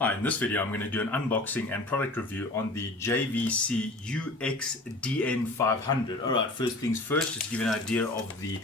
Hi, in this video I'm going to do an unboxing and product review on the JVC UX-DN500. Alright, first things first, just to give you an idea of the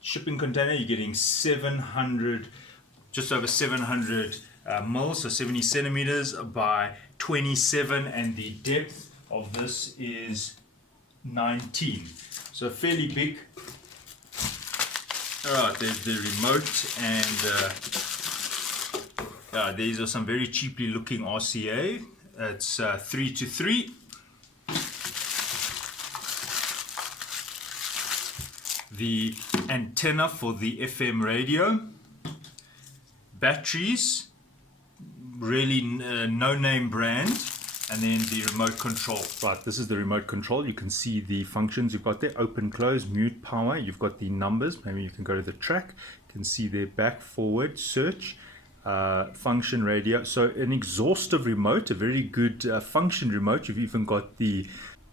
shipping container. You're getting 700, just over 700 mils, so 70 centimeters by 27, and the depth of this is 19, so fairly big. Alright, there's the remote, and these are some very cheaply looking RCA. It's 3-to-3. The antenna for the FM radio. Batteries, really no-name brand. And then the remote control. Right, this is the remote control. You can see the functions you've got there: open, close, mute, power. You've got the numbers. Maybe you can go to the track. You can see there back, forward, search. Function radio, so an exhaustive remote, a very good function remote. You've even got the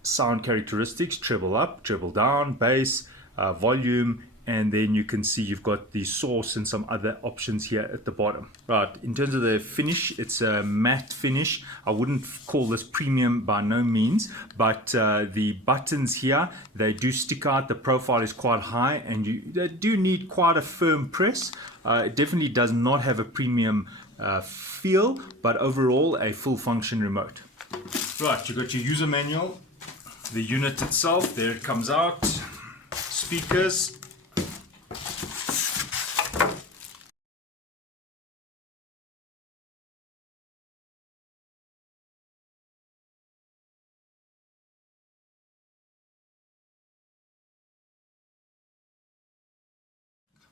sound characteristics: treble up, treble down, bass, volume, and then you can see you've got the source and some other options here at the bottom. Right, in terms of the finish, it's a matte finish. I wouldn't call this premium by no means, but the buttons here, they do stick out. The profile is quite high, and you do need quite a firm press. It definitely does not have a premium feel, but overall a full function remote. Right, you've got your user manual, the unit itself, there it comes out, speakers,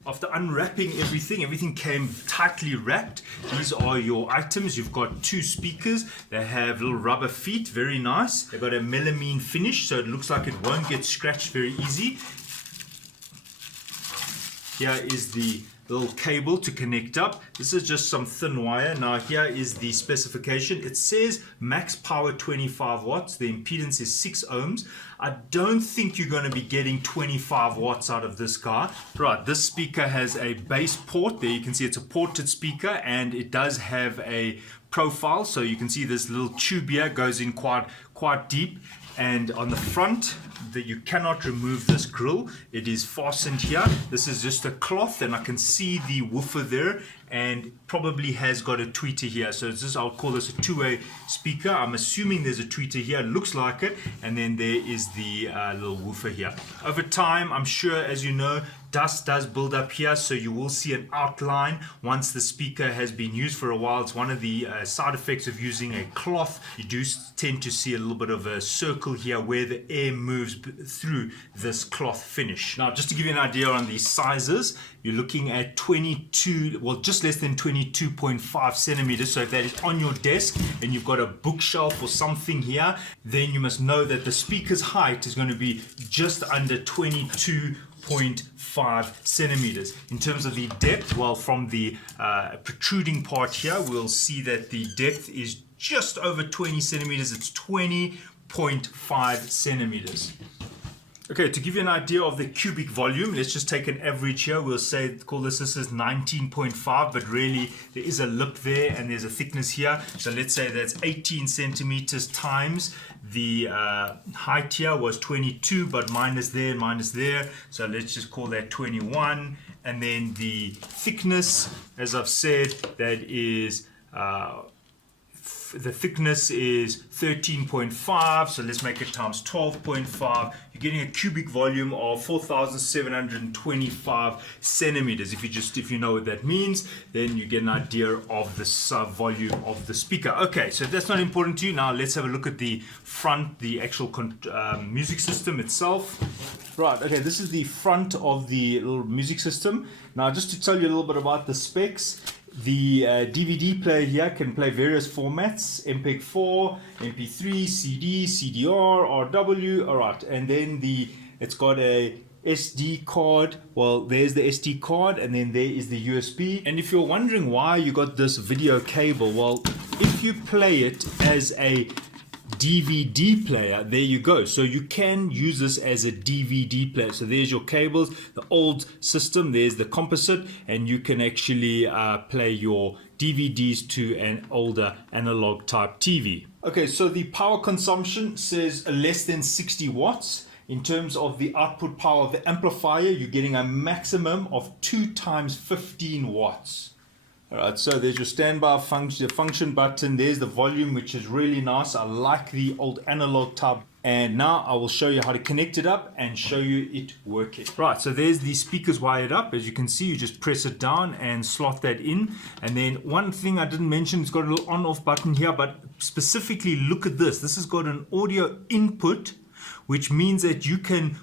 After unwrapping everything came tightly wrapped. These are your items. You've got two speakers. They have little rubber feet, very nice. They've got a melamine finish, so it looks like it won't get scratched very easy. Here is the little cable to connect up. This is just some thin wire. Now here is the specification. It says max power 25 watts. The impedance is 6 ohms. I don't think you're going to be getting 25 watts out of this car. Right, this speaker has a bass port. There you can see it's a ported speaker, and it does have a profile. So you can see this little tube here goes in quite deep. And on the front, you cannot remove this grill. It is fastened here. This is just a cloth, and I can see the woofer there, and probably has got a tweeter here. So it's just, I'll call this a two-way speaker. I'm assuming there's a tweeter here. It looks like it. And then there is the little woofer here. Over time, I'm sure, as you know, dust does build up here, so you will see an outline once the speaker has been used for a while. It's one of the side effects of using a cloth. You do tend to see a little bit of a circle here where the air moves through this cloth finish. Now, just to give you an idea on the sizes, you're looking at 22, well, just less than 22.5 centimeters. So if that is on your desk and you've got a bookshelf or something here, then you must know that the speaker's height is going to be just under 22.5 centimeters. In terms of the depth, well, from the protruding part here, we'll see that the depth is just over 20 centimeters. It's 20.5 centimeters. Okay, to give you an idea of the cubic volume, let's just take an average here. We'll say, call this is 19.5, but really there is a lip there and there's a thickness here. So let's say that's 18 centimeters times the height here was 22, but minus there, minus there. So let's just call that 21. And then the thickness, as I've said, that is the thickness is 13.5, so let's make it times 12.5. You're getting a cubic volume of 4,725 centimeters. If you know what that means, then you get an idea of the volume of the speaker. Okay, so if that's not important to you, now let's have a look at the front, the actual music system itself. Right, okay, this is the front of the little music system. Now, just to tell you a little bit about the specs, the DVD player here can play various formats: MPEG-4, MP3, CD, CDR, RW. All right, and then it's got a SD card. Well, there's the SD card, and then there is the USB. And if you're wondering why you got this video cable, well, if you play it as a DVD player, there you go. So you can use this as a DVD player. So there's your cables, the old system, there's the composite, and you can actually play your DVDs to an older analog type TV. Okay, so the power consumption says less than 60 watts. In terms of the output power of the amplifier, you're getting a maximum of 2 times 15 watts. Alright, so there's your standby function button. There's the volume, which is really nice. I like the old analog type. And now I will show you how to connect it up and show you it working. Right, so there's the speakers wired up. As you can see, you just press it down and slot that in. And then one thing I didn't mention, it's got a little on-off button here, but specifically look at this. This has got an audio input, which means that you can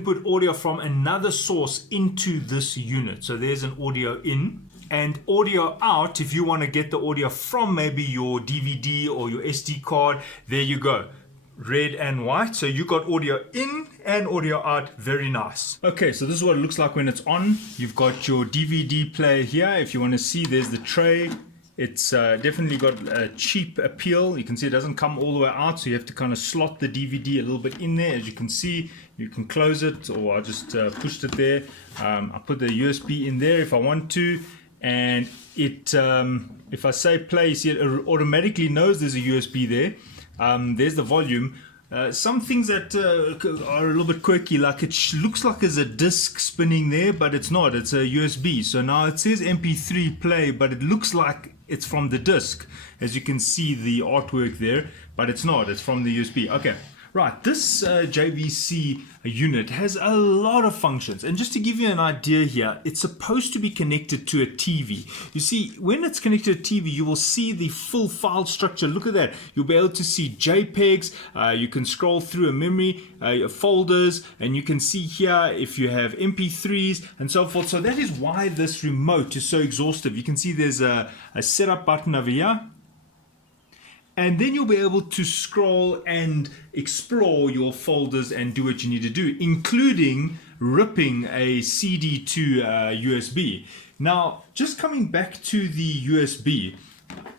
put audio from another source into this unit. So there's an audio in. And audio out, if you want to get the audio from maybe your DVD or your SD card, there you go. Red and white. So you got audio in and audio out. Very nice. Okay, so this is what it looks like when it's on. You've got your DVD player here. If you want to see, there's the tray. It's definitely got a cheap appeal. You can see it doesn't come all the way out, so you have to kind of slot the DVD a little bit in there. As you can see, you can close it, or I just pushed it there. I put the USB in there if I want to. And it, if I say play, you see it automatically knows there's a USB there. There's the volume. Some things that are a little bit quirky, like it looks like there's a disc spinning there, but it's not. It's a USB. So now it says MP3 play, but it looks like it's from the disc. As you can see the artwork there, but it's not. It's from the USB. Okay. Right, this JVC unit has a lot of functions, and just to give you an idea here, it's supposed to be connected to a TV. You see, when it's connected to a TV, you will see the full file structure. Look at that. You'll be able to see JPEGs, you can scroll through a memory, folders, and you can see here if you have MP3s and so forth. So that is why this remote is so exhaustive. You can see there's a setup button over here. And then you'll be able to scroll and explore your folders and do what you need to do, including ripping a CD to USB. Now, just coming back to the USB,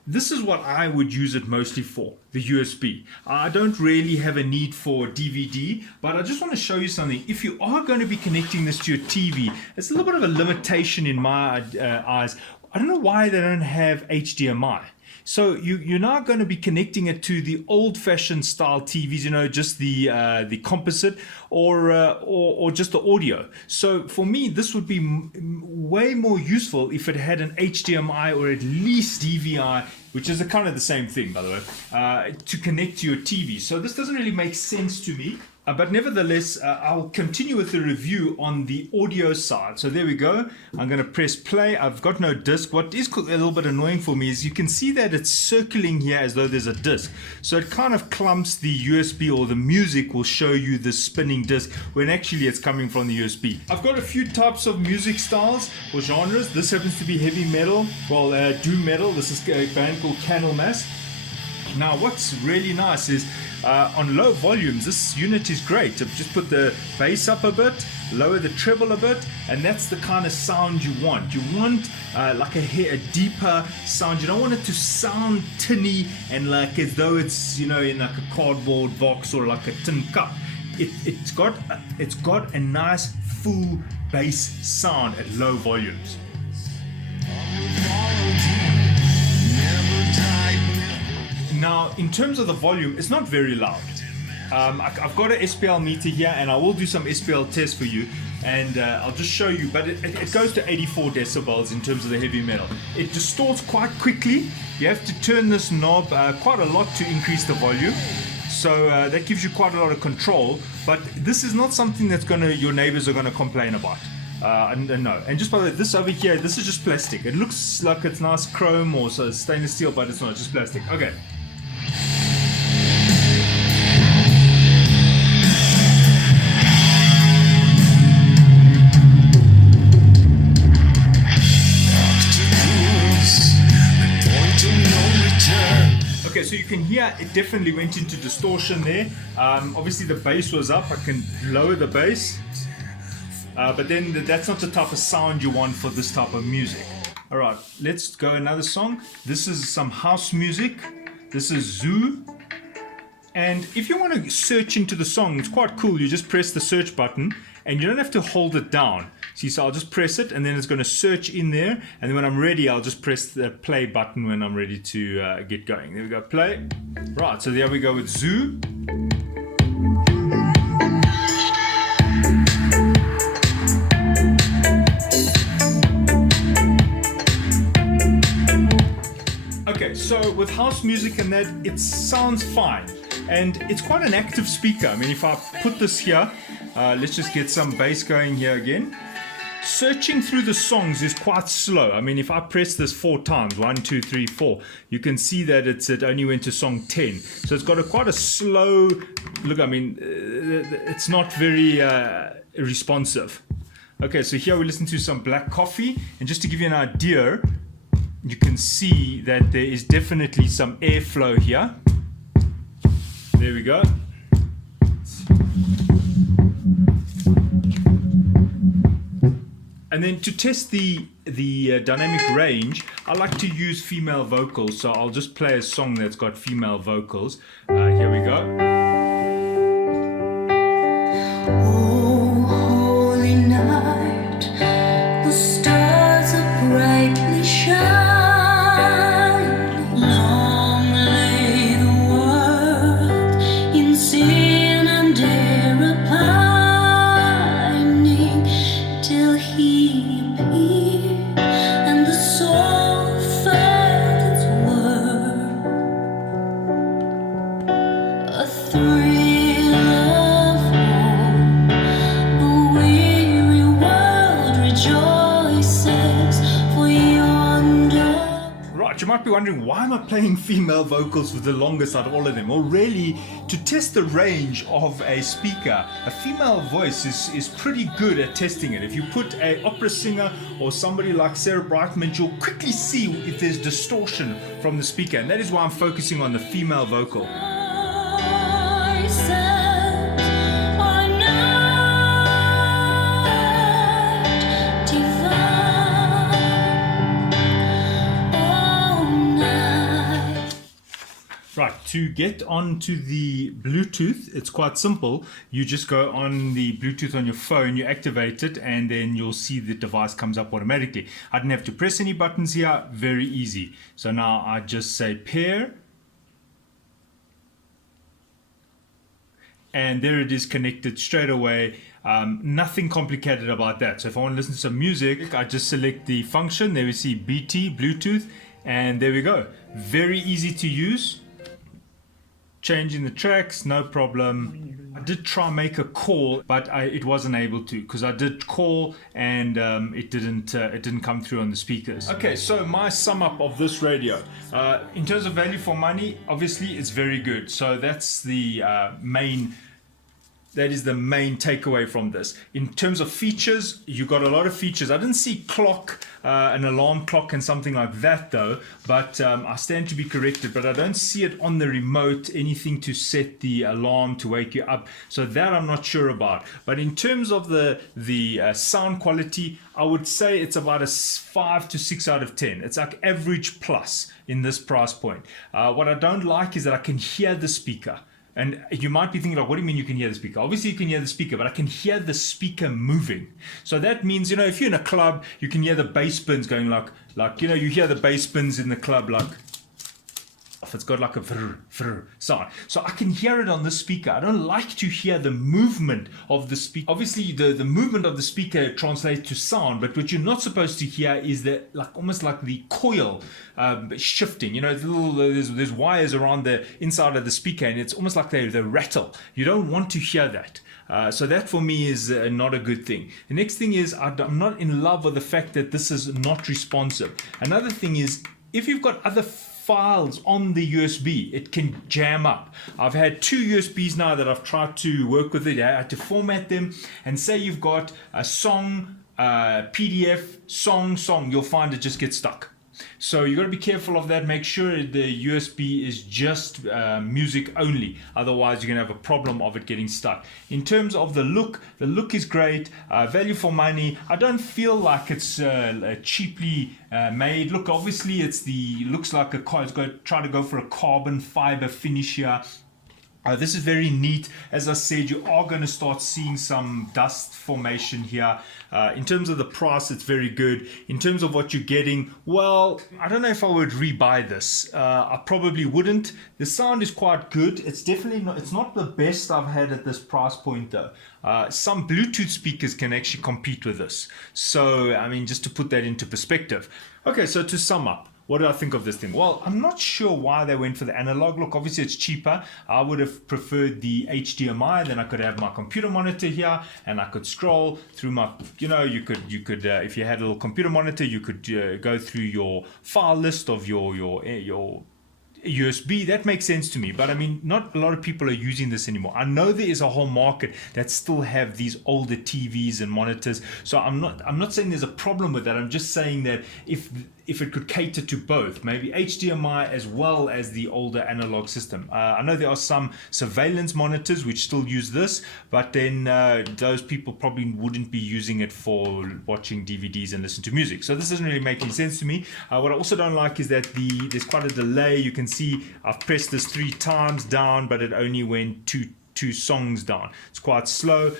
this is what I would use it mostly for, the USB. I don't really have a need for DVD, but I just want to show you something. If you are going to be connecting this to your TV, it's a little bit of a limitation in my eyes. I don't know why they don't have HDMI. So you're now going to be connecting it to the old-fashioned style TVs, you know, just the composite or just the audio. So for me, this would be way more useful if it had an HDMI or at least DVI, which is kind of the same thing, by the way, to connect to your TV. So this doesn't really make sense to me. But nevertheless, I'll continue with the review on the audio side. So there we go. I'm going to press play. I've got no disc. What is a little bit annoying for me is you can see that it's circling here as though there's a disc. So it kind of clumps the USB, or the music will show you the spinning disc when actually it's coming from the USB. I've got a few types of music styles or genres. This happens to be heavy metal, well, doom metal. This is a band called Candlemass. Now what's really nice is on low volumes, this unit is great. I've just put the bass up a bit, lower the treble a bit, and that's the kind of sound you want. You want like a deeper sound. You don't want it to sound tinny and like as though it's, you know, in like a cardboard box or like a tin cup. It's got a nice full bass sound at low volumes. Now, in terms of the volume, it's not very loud. I've got an SPL meter here, and I will do some SPL tests for you, and I'll just show you, but it goes to 84 decibels in terms of the heavy metal. It distorts quite quickly. You have to turn this knob quite a lot to increase the volume, so that gives you quite a lot of control, but this is not something that's your neighbors are gonna complain about. No, and just by the way, this over here, this is just plastic. It looks like it's nice chrome or stainless steel, but it's not, just plastic. Okay. Okay, so you can hear it definitely went into distortion there. Obviously the bass was up. I can lower the bass. But then that's not the type of sound you want for this type of music. All right, let's go another song. This is some house music. This is Zoo. And if you want to search into the song, it's quite cool. You just press the search button and you don't have to hold it down. See, so I'll just press it, and then it's going to search in there, and then when I'm ready, I'll just press the play button when I'm ready to get going. There we go, play. Right, so there we go with Zoo. Okay, so with house music and that, it sounds fine, and it's quite an active speaker. I mean, if I put this here, let's just get some bass going here again. Searching through the songs is quite slow. I mean, if I press this 4 times, 1, 2, 3, 4, you can see that it only went to song 10. So it's got quite a slow look. I mean, it's not very responsive. Okay, so here we listen to some Black Coffee, and just to give you an idea, you can see that there is definitely some airflow here. There we go. And then to test the dynamic range, I like to use female vocals. So I'll just play a song that's got female vocals. Here we go. Oh, holy night, the stars are brightly shining. Long lay the world in sin and error pining, till he appeared and the soul felt its worth. A thrill of hope, the weary world rejoices for yonder. Right, you might be wondering, why am I playing female vocals for the longest out of all of them? Well, really, to test the range of a speaker, a female voice is pretty good at testing it. If you put an opera singer or somebody like Sarah Brightman, you'll quickly see if there's distortion from the speaker, and that is why I'm focusing on the female vocal. Voices are night divine, all night. Right, to get onto the Bluetooth, it's quite simple. You just go on the Bluetooth on your phone, you activate it, and then you'll see the device comes up automatically. I didn't have to press any buttons here, very easy. So now I just say pair, and there it is connected straight away. Nothing complicated about that. So if I want to listen to some music, I just select the function. There we see BT, Bluetooth, and there we go. Very easy to use. Changing the tracks, no problem. I did try make a call, but it wasn't able to, because I did call and it didn't come through on the speakers. Okay, so my sum up of this radio, in terms of value for money, obviously it's very good. So that's the main. That is the main takeaway from this. In terms of features, you got a lot of features. I didn't see clock, an alarm clock and something like that though, but I stand to be corrected, but I don't see it on the remote, anything to set the alarm to wake you up. So that I'm not sure about. But in terms of the sound quality, I would say it's about a 5 to 6 out of 10. It's like average plus in this price point. What I don't like is that I can hear the speaker. And you might be thinking, like, what do you mean you can hear the speaker? Obviously you can hear the speaker, but I can hear the speaker moving. So that means, you know, if you're in a club, you can hear the bass bins going like, you know, you hear the bass bins in the club like, it's got like a vrr, vrr sound. So I can hear it on the speaker. I don't like to hear the movement of the speaker. Obviously the movement of the speaker translates to sound, but what you're not supposed to hear is that, like, almost like the coil shifting. You know, there's wires around the inside of the speaker, and it's almost like they rattle. You don't want to hear that. So that for me is not a good thing. The next thing is I'm not in love with the fact that this is not responsive. Another thing is, if you've got other files on the USB, it can jam up. I've had 2 USBs now that I've tried to work with it. I had to format them, and say you've got a song, PDF, song, you'll find it just gets stuck. So you got to be careful of that. Make sure the USB is just music only. Otherwise, you're going to have a problem of it getting stuck. In terms of the look is great. Value for money. I don't feel like it's cheaply made. Look, obviously, looks like a car. It's going to try to go for a carbon fiber finish here. This is very neat. As I said, you are going to start seeing some dust formation here. In terms of the price, it's very good. In terms of what you're getting, well, I don't know if I would rebuy this. I probably wouldn't. The sound is quite good. It's definitely not, it's not the best I've had at this price point though. Some Bluetooth speakers can actually compete with this. So, I mean, just to put that into perspective. Okay, so to sum up, what do I think of this thing? Well, I'm not sure why they went for the analog. Look, obviously it's cheaper. I would have preferred the HDMI. Then I could have my computer monitor here, and I could scroll through my, you could, if you had a little computer monitor, you could go through your file list of your USB. That makes sense to me, but I mean, not a lot of people are using this anymore. I know there is a whole market that still have these older TVs and monitors, so I'm not saying there's a problem with that. I'm just saying that if it could cater to both, maybe HDMI as well as the older analog system. I know there are some surveillance monitors which still use this, but then those people probably wouldn't be using it for watching DVDs and listen to music. So this doesn't really make any sense to me. What I also don't like is that there's quite a delay. You can see I've pressed this 3 times down, but it only went two songs down. It's quite slow.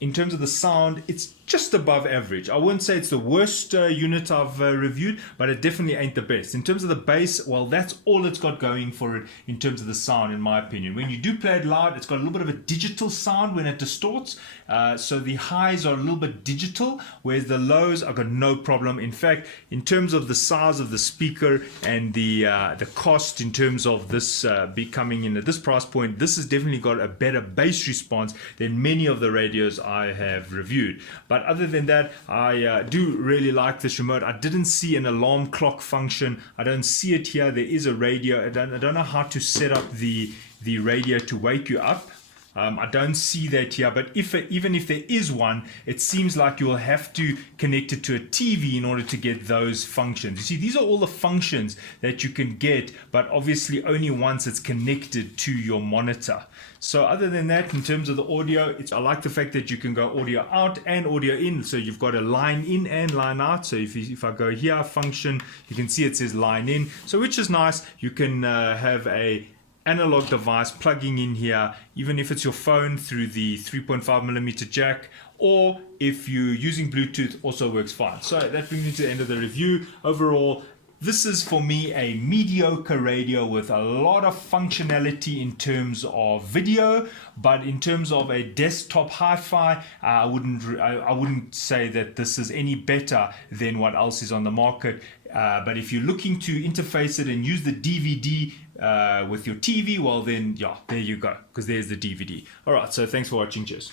In terms of the sound, it's just above average. I wouldn't say it's the worst unit I've reviewed, but it definitely ain't the best. In terms of the bass, well, that's all it's got going for it in terms of the sound, in my opinion. When you do play it loud, it's got a little bit of a digital sound when it distorts. So the highs are a little bit digital, whereas the lows I got no problem. In fact, in terms of the size of the speaker and the cost, in terms of this coming in at this price point, this has definitely got a better bass response than many of the radios I have reviewed. But other than that, I do really like this remote. I didn't see an alarm clock function. I don't see it here. There is a radio. I don't know how to set up the radio to wake you up. I don't see that here, but even if there is one, it seems like you'll have to connect it to a TV in order to get those functions. You see, these are all the functions that you can get, but obviously only once it's connected to your monitor. So other than that, in terms of the audio, I like the fact that you can go audio out and audio in. So you've got a line in and line out. So if I go here, function, you can see it says line in. So which is nice. You can have a analog device plugging in here, even if it's your phone through the 3.5mm jack, or if you're using Bluetooth, also works fine. So that brings me to the end of the review. Overall, this is for me a mediocre radio with a lot of functionality in terms of video, but in terms of a desktop hi-fi, I wouldn't say that this is any better than what else is on the market. But if you're looking to interface it and use the DVD with your TV, well then, yeah, there you go, because there's the DVD. All right, so thanks for watching. Cheers.